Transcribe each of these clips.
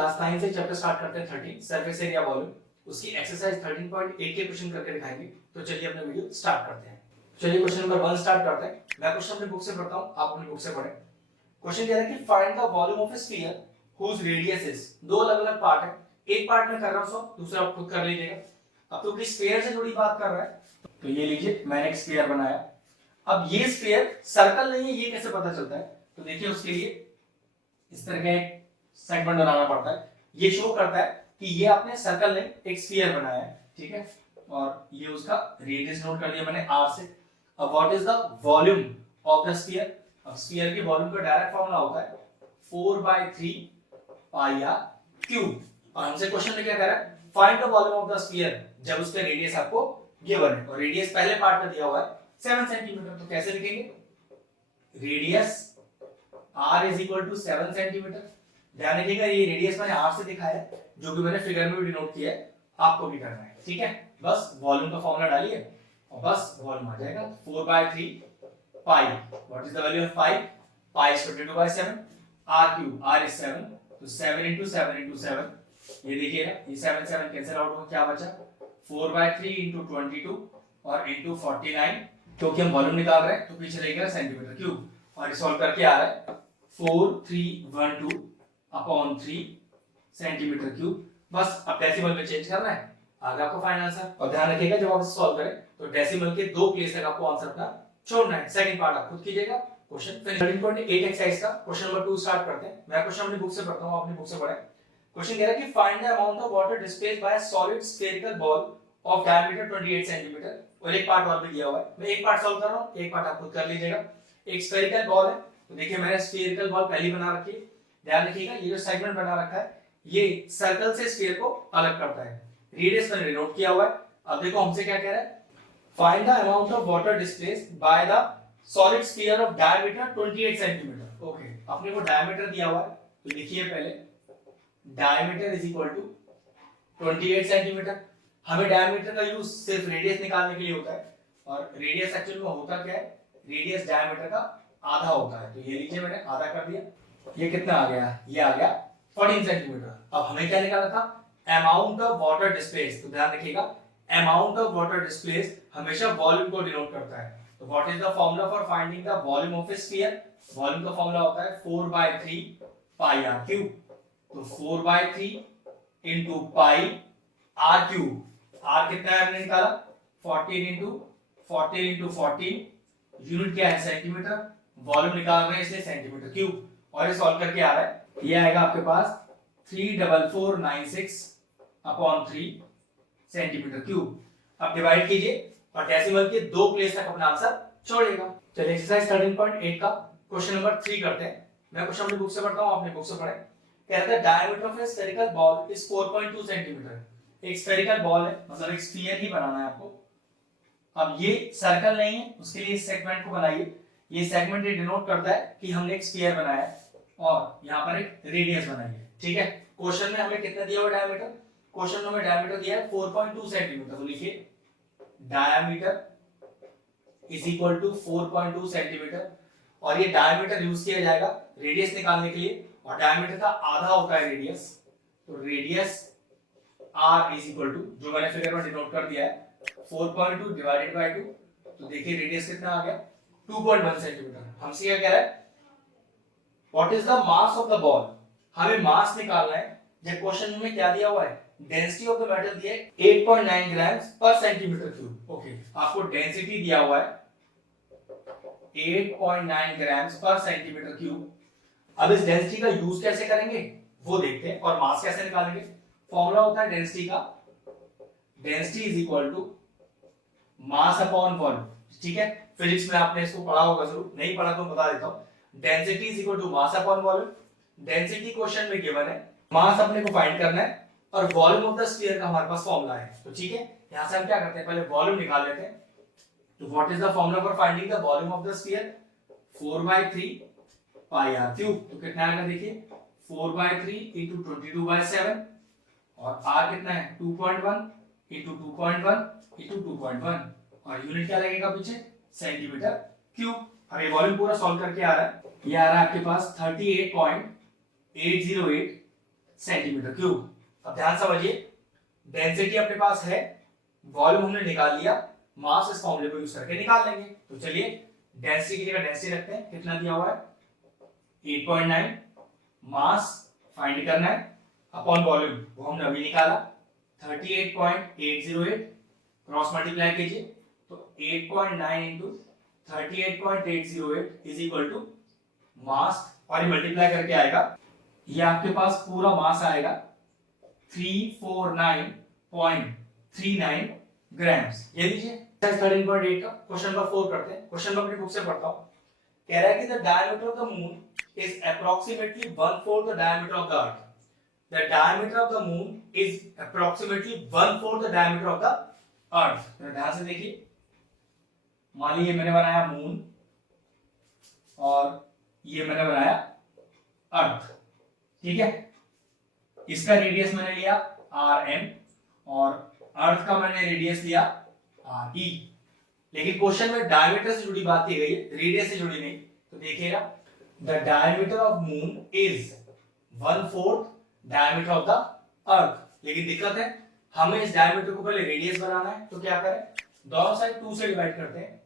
Class 9 से chapter start करते हैं 13 सरफेस एरिया वॉल्यूम, उसकी एक्सरसाइज 13.8 के क्वेश्चन करके दिखाएंगे। तो चलिए अपना वीडियो स्टार्ट करते हैं। चलिए क्वेश्चन नंबर 1 स्टार्ट करते हैं। मैं क्वेश्चन अपनी बुक से पढ़ता हूं, आप अपनी बुक से पढ़ें। क्वेश्चन कह रहा है कि find the volume of a sphere whose radius is, दो अलग-अलग पार्ट है, एक पार्ट में कर रहा हूं सो दूसरा आप खुद कर लीजिएगा। अब तो किस स्फीयर से जुड़ी बात कर रहा है, तो ये लीजिए मैंने एक स्फीयर बनाया। अब ये स्फीयर सर्कल नहीं है, ये कैसे पता चलता है? तो देखिए उसके लिए इस तरह का एक सेगमेंट बनाना पड़ता है। ये शो करता है कि ये आपने सर्कल ने एक स्फीयर बनाया है, ठीक है, और ये उसका रेडियस नोट कर दिया मैंने r से। अब what is the volume of the sphere? अब स्फीयर की वॉल्यूम का डायरेक्ट फॉर्मूला होता है 4/3 पाई r क्यूब। और हमसे क्वेश्चन में क्या कह रहा है, find the volume of the sphere, जब उसका रेडियस आपको गिवन है और रेडियस पहले पार्ट में दिया हुआ है 7 सेंटीमीटर। तो कैसे लिखेंगे? Radius r is equal to 7 centimetre. ध्यान रखिएगा ये रेडियस मैंने r से दिखाया है, जो कि मैंने फिगर में भी डिनोट किया है, आपको भी करना है, ठीक है। बस वॉल्यूम का फॉर्मूला डालिए और बस वॉल्यूम आ जाएगा 4/3 pi. What is the value of pi? Pi is 22/7, r cube, r is 7, तो 7 into 7 into 7, ये देखिएगा ये 7 7 कैंसिल आउट हो, क्या बचा? 4/3 into 22 और into 49, क्योंकि हम वॉल्यूम निकाल रहे हैं तो पीछे लगेगा सेंटीमीटर क्यूब, और सॉल्व करके आ रहा है 4312 अपॉन 3 सेंटीमीटर क्यूब। बस अब डेसिमल में चेंज करना है, आ गया आपको फाइनल आंसर। और ध्यान रखिएगा जब आप सॉल्व करें तो डेसिमल के दो प्लेस तक आपको आंसर अपना छोड़ना है। सेकंड पार्ट आप खुद कीजिएगा। क्वेश्चन 13.8 एक्सरसाइज का क्वेश्चन नंबर 2 स्टार्ट करते हैं। मैं क्वेश्चन अपनी बुक से पढ़ता हूं, अपनी बुक से पढ़ें। क्वेश्चन कह रहा है कि find the amount of water displaced bye a solid spherical ball of diameter 28 centimetre. और एक पार्ट और भी दिया हुआ है, मैं एक पार्ट सॉल्व कर रहा हूं, एक पार्ट आप खुद कर लीजिएगा। एक स्फेरिकल बॉल है, तो देखिए मैंने स्फेरिकल बॉल पहली बना रखी है। ध्यान रखिएगा ये जो सेगमेंट बना रखा है ये सर्कल से स्फीयर को अलग करता है। रेडियस मैंने डिनोट किया हुआ है। अब देखो हमसे क्या कह रहा है, find the amount of water displaced by the solid sphere of diameter 28 centimetre. Okay, अपने को डायमीटर दिया हुआ है, तो लिखिए पहले diameter is equal to 28 centimetre. हमें डायमीटर का यूज सिर्फ रेडियस निकालने के लिए होता है, और रेडियस एक्चुअली में होता क्या है, रेडियस डायमीटर का आधा होता है। तो ये लीजिए मैंने आधा कर दिया। ये कितना आ गया? ये आ गया 14 सेंटीमीटर। अब हमें क्या निकालना था? Amount of water displaced. तो ध्यान रखिएगा अमाउंट ऑफ वाटर डिस्प्लेस्ड हमेशा वॉल्यूम को डिनोट करता है। तो what is the formula for finding the volume of a sphere? Volume का फार्मूला होता है 4/3 पाई r क्यूब। तो 4/3 into पाई r क्यूब। r कितना है हमने निकाला? 14 into 14 यूनिट क्या है? सेंटीमीटर। वॉल्यूम निकाल रहे हैं इसलिए सेंटीमीटर क्यूब, और ये सॉल्व करके आ रहा है, ये आएगा आपके पास 34496 अपॉन 3 सेंटीमीटर क्यूब। अब डिवाइड कीजिए और डेसिमल के दो प्लेस तक अपना आंसर छोड़ेगा। चलिए एक्सरसाइज 13.8 का क्वेश्चन नंबर 3 करते हैं। मैं क्वेश्चन अपनी बुक से पढ़ता हूं, अपनी बुक से पढ़ें। कहता है diameter of A spherical ball is 4.2 centimetre. एक स्फेरिकल बॉल है, मतलब एक स्फीयर ही बनाना है आपको। अब ये सर्कल नहीं है, उसके लिए इस सेगमेंट को बनाइए। ये सेगमेंट ये डिनोट करता है कि हमने एक स्फीयर बनाया है और यहाँ पर एक रेडियस बनाई है, ठीक है। क्वेश्चन में हमें कितना दिया हुआ डायमीटर? क्वेश्चन में हमें डायमीटर दिया है 4.2 सेंटीमीटर। तो लिखिए diameter is equal to 4.2 centimetre, और ये डायमीटर यूज किया जाएगा रेडियस निकालने के लिए, और डायमीटर का आधा होता है रेडियस। तो radius r is equal to, जो मैंने फिगर में डिनोट कर दिया है, 4.2 डिवाइडेड बाय 2। तो देखिए रेडियस कितना आ गया? 2.1 सेंटीमीटर। हमसे क्या कह रहा है, what is the mass of the ball? हमें मास निकालना है। जब क्वेश्चन में क्या दिया हुआ है, डेंसिटी ऑफ द मेटल दिया है 8.9 ग्राम्स पर सेंटीमीटर क्यूब। ओके, आपको डेंसिटी दिया हुआ है 8.9 ग्राम्स पर सेंटीमीटर क्यूब। अब इस डेंसिटी का यूज कैसे करेंगे वो देखते हैं, और मास कैसे निकालेंगे। फॉर्मूला होता है डेंसिटी का, density is equal to mass upon volume, ठीक है। फिजिक्स में आपने इसको पढ़ा होगा जरूर, नहीं पढ़ा तो बता देता हूं। Density is equal to mass upon volume. Density question में गिवन है, मास अपने को फाइंड करना है, और वॉल्यूम ऑफ द स्फीयर का हमारे पास फॉर्मूला है। तो ठीक है, यहां से हम क्या करते हैं, पहले वॉल्यूम निकाल लेते हैं। तो what is the formula for finding the volume of the sphere? 4/3 pi r cube. तो कितना आएगा देखिए, 4/3 into 22/7, और r कितना है 2.1 into 2.1 into 2.1, और यूनिट क्या लगेगा पीछे? Centimetre cube. अब ये वॉल्यूम पूरा सॉल्व करके आ रहा है, ये आ रहा है आपके पास 38.808 सेंटीमीटर क्यूब। अब ध्यान समझिए, डेंसिटी अपने पास है, वॉल्यूम हमने निकाल लिया, मास इस फॉर्मूले को यूज करके निकाल लेंगे। तो चलिए डेंसिटी की जगह डेंसिटी रखते हैं। कितना दिया हुआ है 8.9, मास फाइंड करना है अपॉन वॉल्यूम, वो हमने अभी निकाला 38.808, क्रॉस मल्टीप्लाई कीजिए तो 8.9 into 38.808 is equal to mass, और ये मल्टीप्लाई करके आएगा, ये आपके पास पूरा मास आएगा 349.39 ग्राम्स। ये लीजिए 13.8 का क्वेश्चन नंबर 4 करते हैं। क्वेश्चन नंबर अपनी बुक से पढ़ता हूं। कह रहा है कि the diameter of the moon is approximately 1/4 the diameter of the earth. The diameter of the moon is approximately 1/4 the diameter of the earth. तो ध्यान से देखिए, मान लीजिए मैंने बनाया मून और ये मैंने बनाया अर्थ, ठीक है। इसका रेडियस मैंने लिया rm और अर्थ का मैंने रेडियस लिया re, लेकिन क्वेश्चन में डायमीटर से जुड़ी बात की गई है, रेडियस से जुड़ी नहीं। तो देखिएगा the diameter of moon is 1/4 diameter of the earth, लेकिन दिक्कत है हमें इस डायमीटर को पहले रेडियस बनाना है। तो क्या करें, दोनों साइड 2 से डिवाइड करते हैं।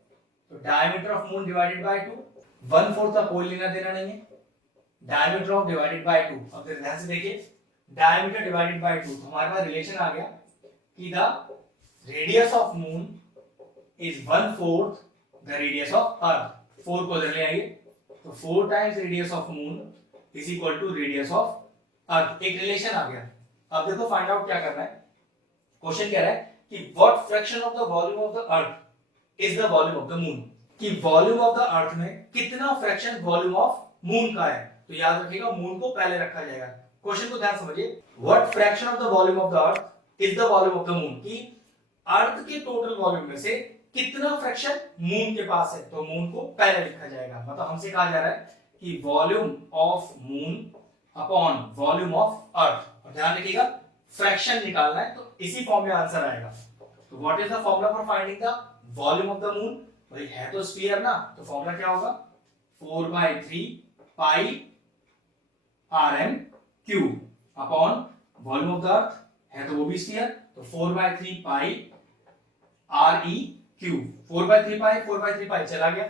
तो diameter of moon divided by 2, 1/4 का कोई लेना देना नहीं है, डायमीटर ऑफ डिवाइडेड बाय 2। अब ध्यान से देखिए, डायमीटर डिवाइडेड बाय 2, तो हमारे पास रिलेशन आ गया कि the radius of moon is 1/4 the radius of earth. 4 को इधर ले आइए, तो 4 times radius of moon is equal to radius of earth. एक रिलेशन आ गया। अब देखो फाइंड आउट क्या करना है। क्वेश्चन कह रहा है कि what fraction of the volume of the earth is the volume of the moon, कि वॉल्यूम ऑफ द अर्थ में कितना फ्रैक्शन वॉल्यूम ऑफ मून का है। तो याद रखिएगा मून को पहले रखा जाएगा। क्वेश्चन को ध्यान समझिए, what fraction of the volume of the earth is the volume of the moon, कि अर्थ के टोटल वॉल्यूम में से कितना फ्रैक्शन मून के पास है। तो मून को पहले लिखा जाएगा, मतलब हमसे कहा जा रहा है कि volume of moon upon volume of earth. और ध्यान रखिएगा फ्रैक्शन निकालना है, तो इसी फॉर्म में आंसर आएगा। तो what is the formula for finding the volume of the moon, भाई है तो स्फीयर ना, तो फॉर्मूला क्या होगा 4/3 पाई rm cube upon volume of the earth, है तो वो भी स्फीयर, तो 4/3 पाई re क्यूब। 4/3 पाई 4/3 पाई चला गया।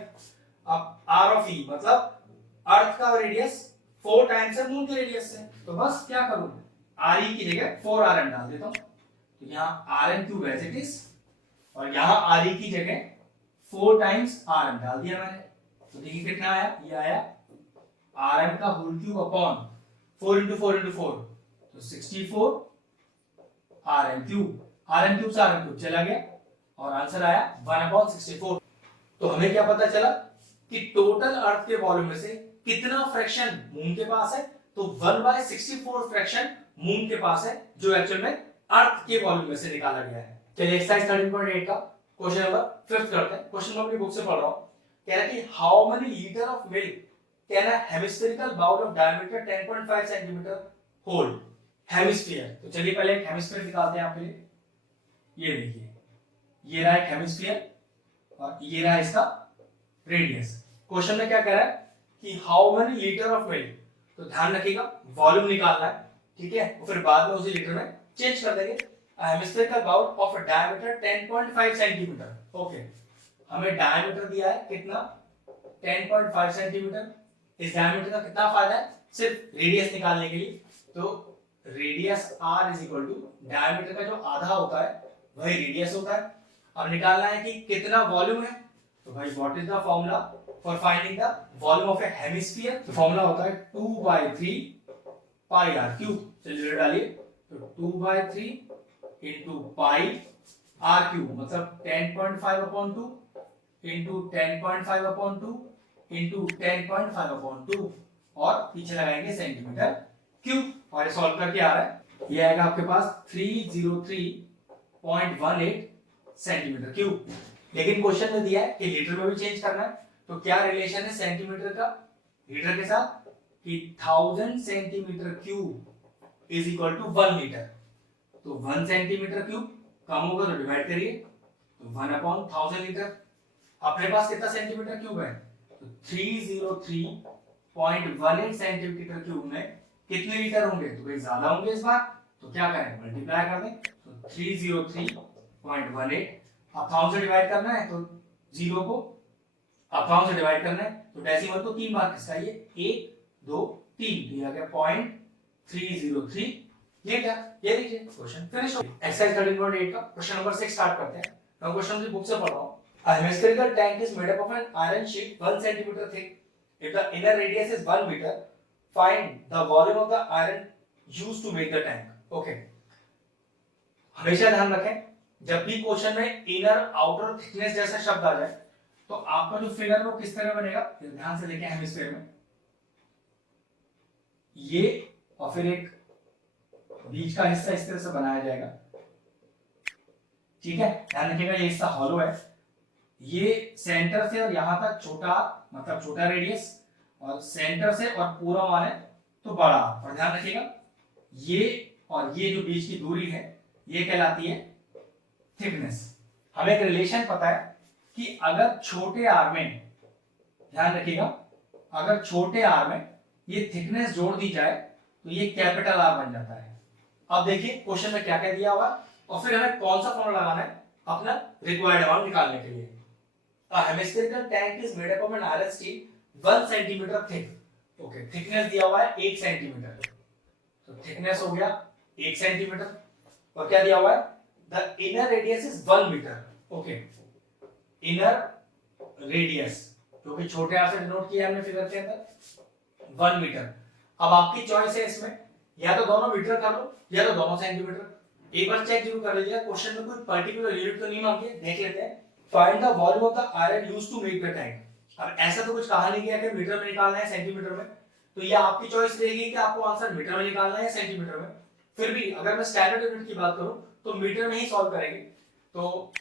अब r ऑफ e मतलब अर्थ का रेडियस 4 टाइम्स है मून के रेडियस से, तो बस क्या करूं re की जगह 4rm डाल देता हूं। तो यहाँ rm cube as it is, और यहाँ re की जगह 4 टाइम्स rm डाल दिया मैंने। तो देखिए कितना आया, ये आया rm का whole cube upon 4 into 4 into 4, तो 64 rm क्यूब। rm क्यूब से rm क्यूब चला गया और आंसर आया 1/64। तो हमें क्या पता चला कि टोटल अर्थ के वॉल्यूम में से कितना फ्रैक्शन मून के पास है। तो 1/64 फ्रैक्शन मून के पास है, जो एक्चुअल में अर्थ के वॉल्यूम में से निकाला गया है। चलिए एक्सरसाइज 13.8 का क्वेश्चन नंबर 5 करते हैं। क्वेश्चन नंबर अपनी बुक से पढ़ रहा हूं। कह रहा है कि how many litre of milk can a hemispherical bowl of diameter 10.5 centimetre hold. Hemisphere, तो चलिए पहले एक हेमिस्फीयर निकालते हैं आपके लिए। ये देखिए, ये रहा एक हेमिस्फीयर और ये रहा इसका रेडियस। क्वेश्चन में क्या कह रहा है कि how many litre of milk, तो ध्यान रखिएगा वॉल्यूम निकालना है, ठीक है, और फिर बाद में उसे लीटर में चेंज कर देंगे। Hemispherical bowl of a diameter 10.5 centimetre. Okay, हमें डायमीटर दिया है कितना 10.5 सेंटीमीटर। इस डायमीटर का कितना फायदा है, सिर्फ रेडियस निकालने के लिए। तो radius r is equal to diameter का जो आधा होता है वही रेडियस होता है। अब निकालना है कि कितना वॉल्यूम है। तो भाई what is the formula for finding the volume of a hemisphere. तो फॉर्मूला होता है 2/3 पाई r क्यूब। चलिए डालिए, तो 2/3 इंटू पाई r क्यूब, मतलब 10.5/2 इंटू 10.5/2 इंटू 10.5/2, और पीछे लगाएंगे सेंटीमीटर क्यूब, और सॉल्व करके आ रहा है, ये आएगा आपके पास 303.18 सेंटीमीटर क्यूब। लेकिन क्वेश्चन में दिया है कि लीटर में भी चेंज करना है। तो क्या रिलेशन है सेंटीमीटर का लीटर के साथ, कि 1000 centimetre cube is equal to 1 litre. तो 1 सेंटीमीटर क्यूब कम होगा तो डिवाइड करिए, तो 1/1000 लीटर। अपने पास कितना सेंटीमीटर क्यूब है, तो 303.18 सेंटीमीटर क्यूब में कितने मीटर होंगे, तो भाई ज्यादा होंगे इस बार, तो क्या करें, मल्टीप्लाई कर दें। तो 303.18 1000 से डिवाइड करना है तो 0 को 1000 से डिवाइड करना है तो डेसिमल को 3 बार खिसकाइए, 1 2 3, तो ये आ गया 0.303। ये क्या, ये लीजिए क्वेश्चन फिनिश हो गया। एक्सरसाइज 13.8 का क्वेश्चन नंबर 6 स्टार्ट करते हैं। मैं क्वेश्चन की बुक से पढ़ रहा हूं। A hemispherical tank is made up of an iron sheet 1 centimeter thick. If the inner radius is 1 meter, find the volume of the iron used to make the tank. Okay. हमेशा ध्यान रखें, जब भी question में inner outer thickness जैसा शब्द आ जाए तो आपका जो फिगर है वो किस तरह बनेगा, ध्यान से देखें। हेमिस्फीयर में ये और फिर एक बीच का हिस्सा इस तरह से बनाया जाएगा, ठीक है। ध्यान रखिएगा ये हिस्सा हॉलो है, ये सेंटर से और यहां तक छोटा, मतलब छोटा रेडियस, और सेंटर से और पूरा माने तो बड़ा। और ध्यान रखिएगा ये और ये जो बीच की दूरी है ये कहलाती है थिकनेस। हमें एक रिलेशन पता है कि अगर छोटे आर में, ध्यान रखिएगा, अगर छोटे आर में ये थिकनेस जोड़ दी जाए तो ये कैपिटल आर बन जाता है। अब देखिए क्वेश्चन में क्या कह दिया हुआ और फिर हमें कौन सा फॉर्मूला लगाना है अपना रिक्वायर्ड अमाउंट निकालने के लिए। A hemispherical tank is made up of an iron steel 1 centimeter thick. Okay, thickness दिया हुआ है 1 सेंटीमीटर, तो थिकनेस हो गया 1 सेंटीमीटर। और क्या दिया हुआ है, the inner radius is 1 meter. Okay, inner radius जो कि छोटे आर से डिनोट किया हमने फिगर के अंदर 1 मीटर। अब आपकी चॉइस है इसमें, या तो दोनों मीटर कर लो या तो दोनों सेंटीमीटर। एक बार चेक जरूर कर लीजिए क्वेश्चन में कोई पर्टिकुलर यूनिट तो नहीं मांगी है, देख लेते हैं। Find the volume of the iron used to make the tank. अब ऐसा तो कुछ कहा नहीं गया कि मीटर में निकालना है सेंटीमीटर में, तो ये आपकी चॉइस रहेगी कि आपको आंसर मीटर में निकालना है या सेंटीमीटर में। फिर भी अगर मैं स्टैंडर्ड यूनिट की बात करूं तो मीटर में ही सॉल्व करेंगे, तो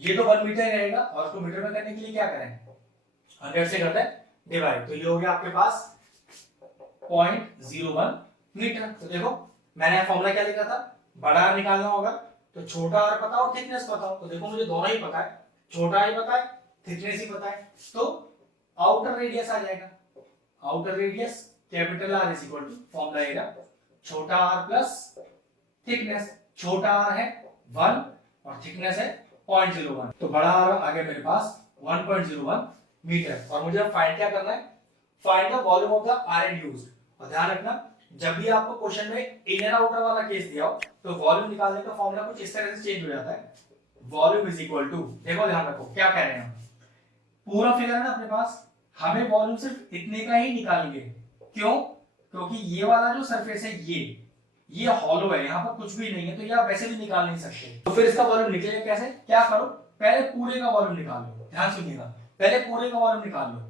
ये तो 1 मीटर रहेगा और उसको मीटर में करने के लिए क्या करें, 100 से करते हैं डिवाइड, तो ये हो गया आपके पास 0.01 मीटर। तो देखो मैंने फॉर्मूला क्या लिखा था, बड़ा आर निकालना होगा तो छोटा आर पता और थिकनेस पता हो, तो देखो मुझे दोनों ही पता है, छोटा ही पता है थिकनेस ही पता है, तो आउटर रेडियस आ जाएगा। Outer radius capital R is equal to formula एरा छोटा आर प्लस थिकनेस। छोटा आर है 1 और थिकनेस है 0.01, तो बड़ा आर आ गया मेरे पास 1.01 मीटर। और मुझे फाइंड क्या करना है, find the volume of the iron used. और ध्यान रखना जब भी आपको क्वेश्चन में इनर आउटर वाला केस दिया हो तो वॉल्यूम निकालने का फॉर्मूला कुछ इस तरह से चेंज हो जाता है, वॉल्यूम इज इक्वल टू, देखो ध्यान रखो क्या कह रहे हैं हम, पूरा फिगर है ना अपने पास, हमें वॉल्यूम सिर्फ इतने का ही निकालेंगे। क्यों, क्योंकि ये वाला जो सरफेस है ये हॉलो है, यहाँ पर कुछ भी नहीं है, तो ये आप वैसे भी निकाल नहीं सकते। तो फिर इसका वॉल्यूम निकलेगा कैसे, क्या करो पहले पूरे का वॉल्यूम निकाल लो, ध्यान सुनिएगा, पहले पूरे का वॉल्यूम निकाल लो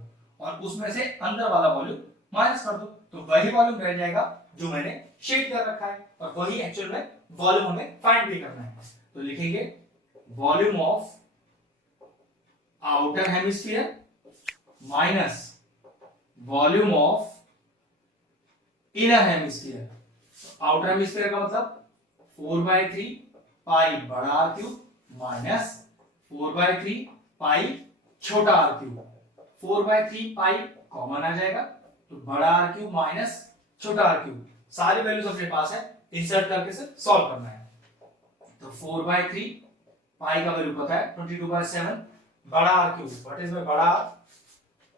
और उसमें से अंदर वाला वॉल्यूम माइनस कर दो, तो वही वॉल्यूम रह जाएगा जो मैंने शेड कर रखा है, और वही एक्चुअल में वॉल्यूम हमें फाइंड भी करना है। तो लिखेंगे volume of outer hemisphere minus volume of inner hemisphere. Outer hemisphere का मतलब 4/3 पाई बड़ा आर क्यूब माइनस 4/3 पाई छोटा आर क्यूब। 4/3 पाई कॉमन आ जाएगा तो बड़ा आर क्यूब माइनस छोटा आर क्यूब, सारी वैल्यूज अपने पास है, इंसर्ट करके से सॉल्व करना है। तो 4/3 पाई का वैल्यू पता है 22/7, बड़ा R cube what is my बड़ा आर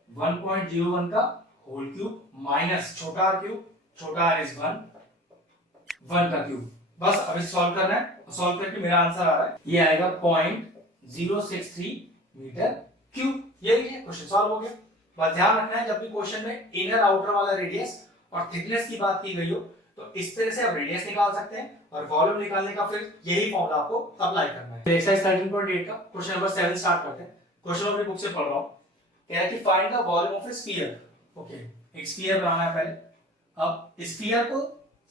1.01 का होल क्यूब माइनस छोटा आर क्यूब, छोटा आर इज 1 का क्यूब। बस अब इसे सॉल्व करना है, सॉल्व करके मेरा आंसर आ रहा है, ये आएगा 0.063 मीटर क्यूब। ये लीजिए क्वेश्चन सॉल्व हो गया। बस ध्यान रखना है जब भी क्वेश्चन में इनर आउटर वाला रेडियस और थिकनेस की बात की गई हो तो इस तरह से आप रेडियस निकाल सकते हैं और वॉल्यूम निकालने का फिर यही फॉर्मूला आपको अप्लाई करना है। एक्सरसाइज 13.8 का क्वेश्चन नंबर 7 स्टार्ट करते हैं। क्वेश्चन अपनी बुक से पढ़ रहा हूं, कह रहा है कि find the volume of a sphere. Okay, एक स्फीयर बनाना है पहले। अब स्फीयर को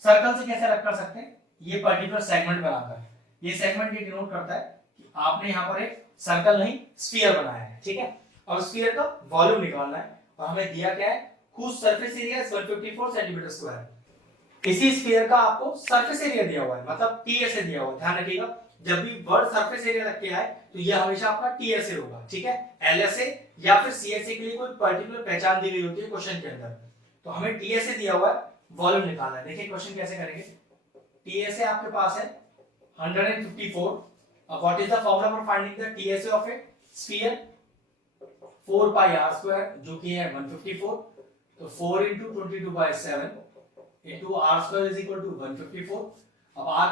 सर्कल से कैसे अलग कर सकते हैं, ये पर्टिकुलर सेगमेंट बनाकर, ये सेगमेंट ये डिनोट करता है कि आपने यहाँ पर एक सर्कल नहीं स्फीयर बनाया है, ठीक है। अब स्फीयर का वॉल्यूम निकालना है और हमें दिया क्या है, whose surface area is 154 centimetre square. इसी स्फीयर का आपको सरफेस एरिया दिया हुआ है, मतलब टीएसए दिया हुआ है। ध्यान रखिएगा जब भी वर्ड सरफेस एरिया रख के आए तो ये हमेशा आपका टीएसए होगा, ठीक है। एलएसए या फिर सीएसए के लिए कोई पर्टिकुलर पहचान दी गई होती है क्वेश्चन के अंदर, तो हमें टीएसए दिया हुआ है वॉल्यूम निकालना है। देखिए क्वेश्चन कैसे करेंगे। टीएसए आपके पास है 154। अब what is the formula for finding the TSA of a sphere? 4 pi R square जो कि है 154, तो 4 into 22/7 into r square is equal to 154। अब r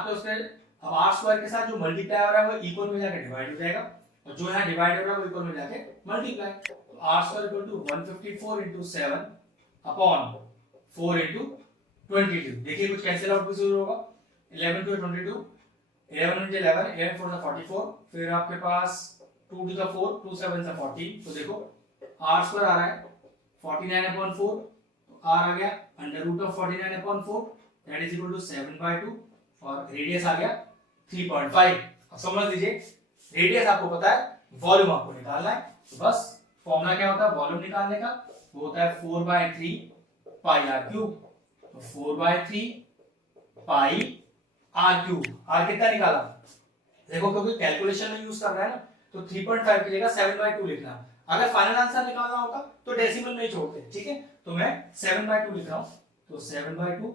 स्क्वायर के साथ जो मल्टीप्लाई हो रहा है वो इक्वल में जाके डिवाइड हो जाएगा, और जो यहाँ डिवाइड हो रहा है वो इक्वल में जाके मल्टीप्लाई। तो r square equal to 154 into 7 upon 4 into 22। देखिए कुछ कैंसिल आउट भी जरूर होगा। 11 to 22, 11 into 11, 11 4 से 44, फिर आपके पास 2 to the 4, 2 7 से 14। तो देखो r स्क्वायर आ रहा है 49/4, तो r आ गया under root of 49/4 that is equal to 7/2, और रेडियस आ गया 3.5। अब समझ लीजिए रेडियस आपको पता है, वॉल्यूम आपको निकालना है, तो बस फॉर्मूला क्या होता है वॉल्यूम निकालने का? वो होता है 4/3 पाई r क्यूब। तो 4/3 पाई r क्यूब। r कितना निकाला? देखो क्योंकि कैलकुलेशन में यूज कर रहा है ना, तो 3.5 की जगह 7/2 लिखना। अगर फाइनल आंसर निकालना होता तो डेसिमल में ही छोड़ते, ठीक है? तो मैं 7/2 लिख रहा हूं, तो 7/2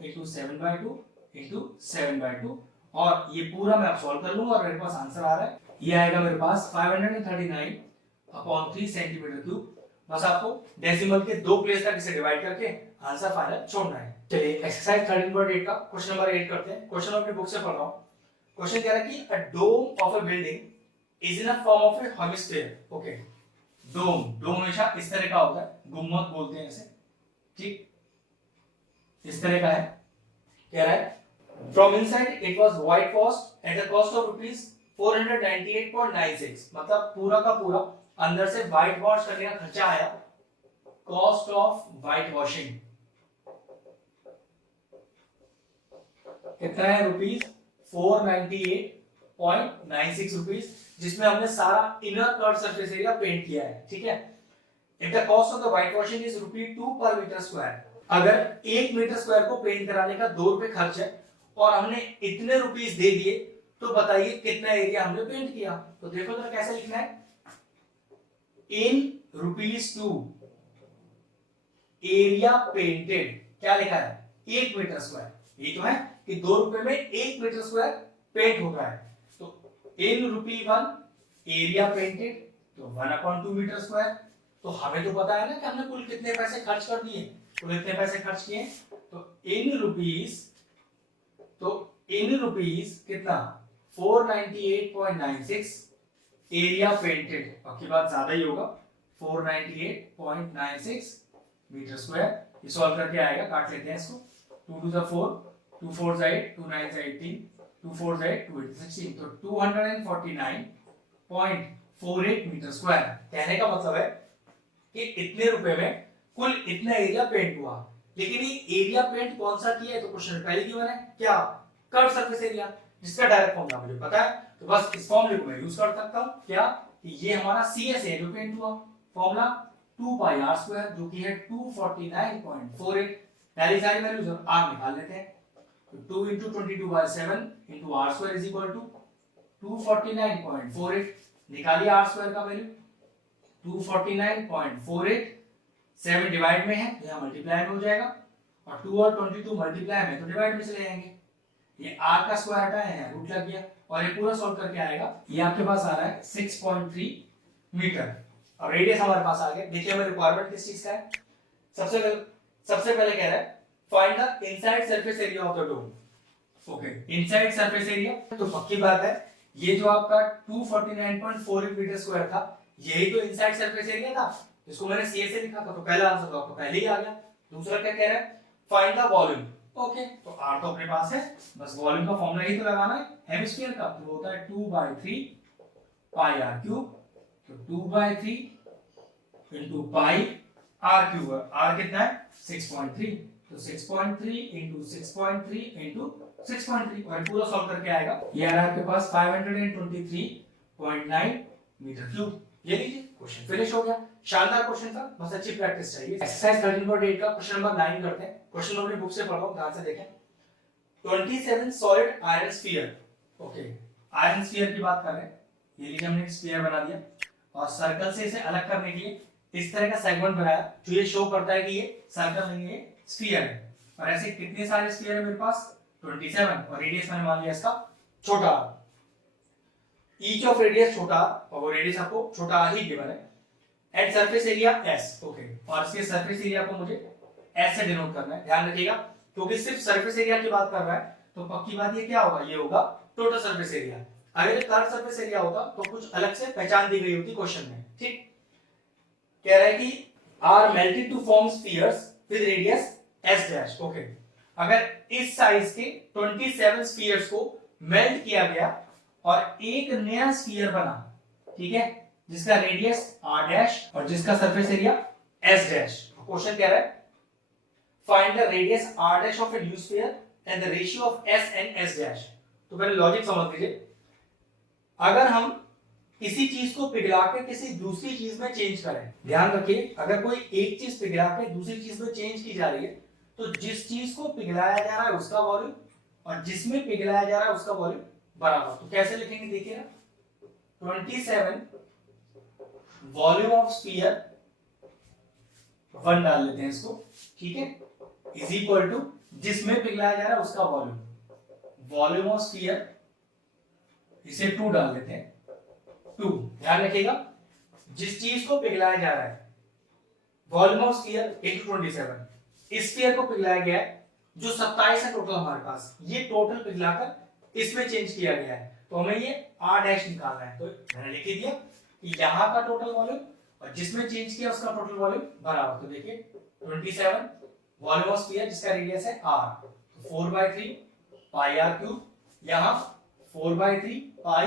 into 7/2 into 7/2, और ये पूरा मैं अब सॉल्व कर लूंगा और मेरे पास आंसर आ रहा है, ये आएगा मेरे पास 539/3 सेंटीमीटर क्यूब। बस आपको डेसिमल के दो प्लेस तक इसे डिवाइड करके आंसर फाइनल छोड़ना है। चलिए एक्सरसाइज 13.8 का क्वेश्चन नंबर 8 करते हैं। क्वेश्चन अपनी बुक से पढ़ रहा हूं। क्वेश्चन कह रहा है कि a dome of a building is in a form of a hemisphere. Okay, dome हमेशा इस तरह का होता है, गुम्बद बोलते हैं इसे, ठीक? इस तरह का है। कह रहा है from inside it was white washed at the cost of rupees 498.96। मतलब पूरा का पूरा अंदर से व्हाइट वॉश करने का खर्चा आया, कॉस्ट ऑफ व्हाइट वॉशिंग कितना है? रुपीस 498.96 रुपीस, जिसमें हमने सारा inner curve surface area paint किया है, ठीक है? If the cost of the white washing is ₹2 per metre square. अगर 1 मीटर स्क्वायर को पेंट कराने का 2 रुपए खर्च है और हमने इतने रुपीस दे दिए, तो बताइए कितना एरिया हमने पेंट किया? तो देखो जरा कैसे लिखना है। इन ₹2 एरिया पेंटेड, क्या लिखा है? 1 मीटर स्क्वायर। ये तो है कि 2 रुपए में 1 मीटर स्क्वायर पेंट होता है। तो इन ₹1 एरिया पेंटेड, तो 1/2 मीटर स्क्वायर। तो हमें तो पता है ना कि हमने कुल कितने पैसे खर्च कर दिए, कुल कितने पैसे खर्च किए। तो इन रुपीस कितना? 498.96 एरिया पेंटेड, अब की बात ज्यादा ही होगा, 498.96 मीटर स्क्वायर। ये सॉल्व करके आएगा, काट लेते हैं इसको। 2 to the 4, 2 4s 8, 2 9s 18, 2 4s 8, 2 8 16, तो 249.48 मीटर स्क्वायर। कहने का मतलब है कि इतने रुपए में कुल इतना एरिया पेंट हुआ। लेकिन ये एरिया पेंट कौन सा किया है? तो क्वेश्चन पहले की है क्या? कर्व सरफेस एरिया, जिसका डायरेक्ट फॉर्मूला मुझे पता है, तो बस इस फॉर्मूले को मैं यूज कर सकता हूं। क्या कि ये हमारा CS है जो पेंट हुआ, फॉर्मूला 2 पाई r स्क्वायर जो कि है 249.48। पहली सारी वैल्यूज और r निकाल लेते हैं। तो 2 into 22/7 into r square is equal to 249.48। निकालिए r स्क्वायर का वैल्यू 249.48, 7 डिवाइड में है तो यहाँ मल्टीप्लाई में हो जाएगा, और 2 और 22 मल्टीप्लाई में तो डिवाइड में चले जाएंगे। ये r का स्क्वायर हटाया है, रूट लग गया, और ये पूरा सॉल्व करके आएगा। ये आपके पास आ रहा है 6.3 मीटर। अब रेडियस हमारे पास आ गया। देखिए हमें रिक्वायरमेंट किस चीज का है? सबसे पहले कह रहा है find the inside surface area of the dome. Okay, inside surface area, तो पक्की बात है ये जो आपका 249.48 मीटर स्क्वायर था, यही तो इनसाइड सरफेस एरिया था, इसको मैंने CS से लिखा था, तो पहला आंसर तो आपको पहले ही आ गया। दूसरा क्या कह रहा है? Find the volume. ओके, तो r तो अपने पास है, बस वॉल्यूम का फॉर्मूला ही तो लगाना है हेमिस्फीयर का, तो होता है 2/3 पाई r क्यूब। तो 2/3 into पाई r क्यूब, r कितना है? 6.3, तो 6.3 into 6.3 into 6.3, और पूरा सॉल्व करके आएगा। ये आ रहा है आपके पास 523.9 मीटर क्यूब। ये लीजिए क्वेश्चन फिनिश हो गया। शानदार क्वेश्चन था, बस अच्छी प्रैक्टिस चाहिए। एक्सरसाइज 13.8 का क्वेश्चन नंबर 9 करते हैं। क्वेश्चन अपनी बुक से पढ़ रहा हूं, ध्यान से देखें। 27 solid iron sphere. Okay, iron sphere की बात कर रहे हैं। ये लीजिए हमने एक स्फीयर बना दिया, और सर्कल से इसे अलग करने के लिए इस तरह का सेगमेंट बनाया जो ये शो करता है कि ये सर्कल नहीं है, स्फीयर है। और ऐसे कितने सारे स्फीयर है मेरे पास 27 और रेडियस मैंने मान लिया इसका छोटा r। ईच ऑफ रेडियस छोटा r और वो रेडियस आपको छोटा r ही गिवन है and surface area s। Okay, और इसके सरफेस एरिया को मुझे s से डिनोट करना है, ध्यान रखिएगा क्योंकि सिर्फ सरफेस एरिया की बात कर रहा है तो पक्की बात ये क्या होगा, ये होगा टोटल सरफेस एरिया। अगर कर्व सरफेस एरिया होता तो कुछ अलग से पहचान दी गई होती क्वेश्चन में। ठीक, कह रहा है कि are melted to form spheres with radius s dash. Okay, अगर इस साइज के 27 स्फीयर्स को मेल्ट किया गया और एक नया स्फीयर बना, ठीक है, जिसका रेडियस r डैश और जिसका surface area s dash. Question कह रहा है find the radius r dash of a new sphere and the ratio of s and s dash. तो पहले लॉजिक समझ लीजिए, अगर हम किसी चीज को पिघला के किसी दूसरी चीज में चेंज करें, ध्यान रखिए अगर कोई एक चीज पिघला के दूसरी चीज में चेंज की जा रही है तो जिस चीज को पिघलाया जा रहा है उसका वॉल्यूम और जिसमें पिघलाया जा रहा है उसका वॉल्यूम बराबर। तो कैसे लिखेंगे देखिए ना, 27 वॉल्यूम ऑफ स्फीयर 1 डाल लेते हैं इसको, ठीक है, इज इक्वल टू जिसमें पिघलाया जा रहा है उसका वॉल्यूम, वॉल्यूम ऑफ स्फीयर इसे 2 डाल देते हैं 2। ध्यान रखिएगा जिस चीज को पिघलाया जा रहा है वॉल्यूम ऑफ स्फीयर इनटू 27, इस स्फीयर को पिघलाया गया है जो 27 है टोटल हमारे पास, ये टोटल पिघलाकर इसमें चेंज किया गया है तो हमें ये r डैश निकालना है। तो मैंने लिख दिया कि यहां का टोटल वॉल्यूम और जिसमें चेंज किया उसका टोटल वॉल्यूम बराबर। तो देखिए 27 वॉल्यूम ऑफ स्फीयर जिसका रेडियस है r, तो 4/3 पाई r क्यूब, यहां 4/3 पाई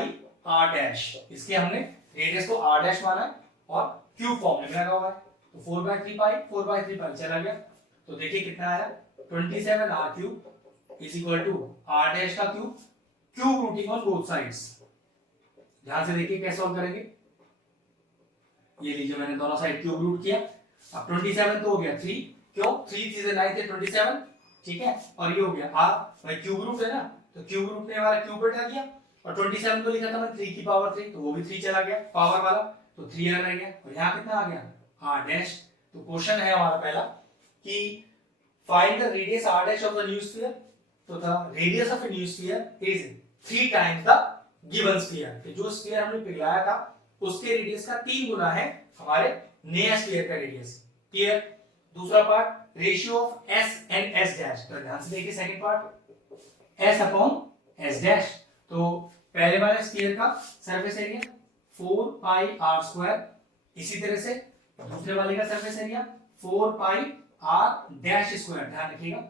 r डैश, इसके हमने रेडियस को r डैश माना है और क्यूब फॉर्म में लगा हुआ है तो 4/3 पाई चला गया। तो देखिए कितना आया 27 r cube is equal to r dash का cube, cube rooting on both sides. ध्यान से देखिए कैसे सॉल्व करेंगे, ये लीजिए मैंने दोनों साइड क्यूब रूट किया। अब 27 तो हो गया 3, क्यों 3 चीजें 9 थे 27, ठीक है, और ये हो गया r, भाई क्यूब रूट है ना तो क्यूब रूट ने वाला क्यूब बैठा दिया और 27 को लिखा था मैं 3 की पावर 3 तो वो भी 3 चला गया पावर वाला, तो 3 रह गया और यहाँ कितना आ गया r डैश। तो क्वेश्चन है हमारा पहला कि find the radius r dash of the new sphere. तो the radius of a new sphere is 3 times the given sphere. जो स्फीयर हमने पिघलाया था उसके रेडियस का 3 गुना है हमारे नया स्फीयर का रेडियस। क्लियर। दूसरा part ratio of s and s dash. तो ध्यान से देखिए second part s upon s dash. तो पहले वाले स्फीयर का सरफेस एरिया 4 पाई r स्क्वायर, इसी तरह से दूसरे वाले का सरफेस एरिया 4 पाई r डैश स्क्वायर। ध्यान रखिएगा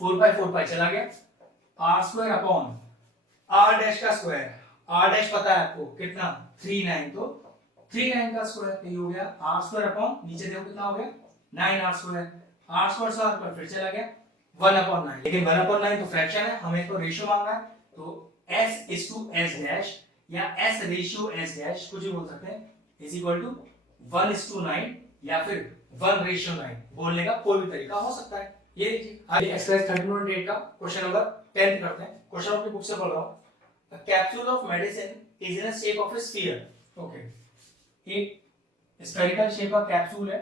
4 पाई चला गया, r square upon r dash का स्क्वायर, r डैश पता है आपको कितना 39, तो 39 का स्क्वायर तो ये हो गया r स्क्वायर अपॉन नीचे देखो कितना हो गया 9r स्क्वायर, r स्क्वायर से r पर फिर चला गया 1/9। लेकिन 1/9 तो फ्रैक्शन है, हमें तो रेशियो मांगना है, तो s is to s dash या s रेशियो s डैश कुछ भी बोल सकते हैं इज इक्वल टू 1:9 या फिर 1:9 बोलने का कोई भी तरीका हो सकता है। ये लीजिए आगे एक्सरसाइज 13.8 का क्वेश्चन नंबर 10 करते हैं। क्वेश्चन अपनी बुक से पढ़ रहा हूं। A capsule of medicine is in a shape of a sphere. Okay, एक स्फेरिकल शेप का कैप्सूल है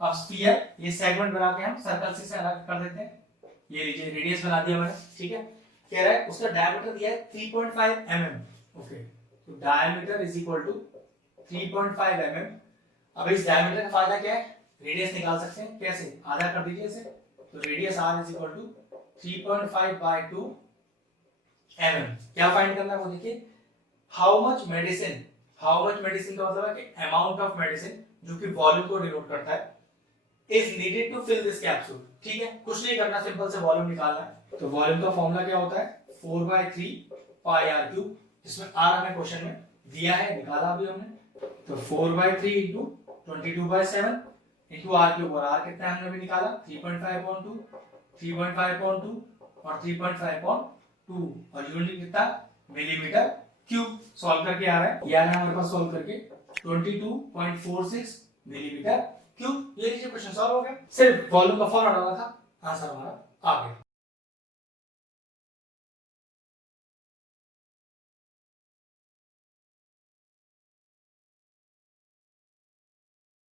अब स्फीयर, ये सेगमेंट बना के हम सर्कल से अलग कर देते हैं। ये लीजिए रेडियस बना दिया मैंने, ठीक है। कह रहा है उसका डायमीटर दिया है 3.5 mm। ओके, तो diameter is equal to 3.5 mm। अब इस डायमीटर का फायदा क्या है, रेडियस निकाल सकते हैं, कैसे, आधा कर दीजिए इसे, तो radius r is equal to 3.5/2 mm। क्या फाइंड करना है वो देखिए, how much medicine, how much medicine का मतलब है कि अमाउंट ऑफ मेडिसिन जो कि वॉल्यूम को डिनोट करता है, is needed to fill this capsule. ठीक है, कुछ नहीं करना, सिंपल से वॉल्यूम निकालना है। तो वॉल्यूम का फॉर्मूला क्या होता है 4/3 पाई r क्यूब, जिसमें r हमें क्वेश्चन में दिया है, निकाला अभी हमने, तो 4/3 इनटू 22/7 इनटू r क्यूब, और r कितना हमने अभी निकाला 3.5/2, 3.5/2 और 3.5/2 और यूनिट कितना मिलीमीटर क्यूब। सॉल्व करके आ रहा है, यार हमारे पास सॉल्व करके 22.46 मिलीमीटर क्यूब। ये लीजिए क्वेश्चन सॉल्व हो गया, सिर्फ वॉल्यूम का फॉर्मूला डाला था, आंसर हमारा आ गया।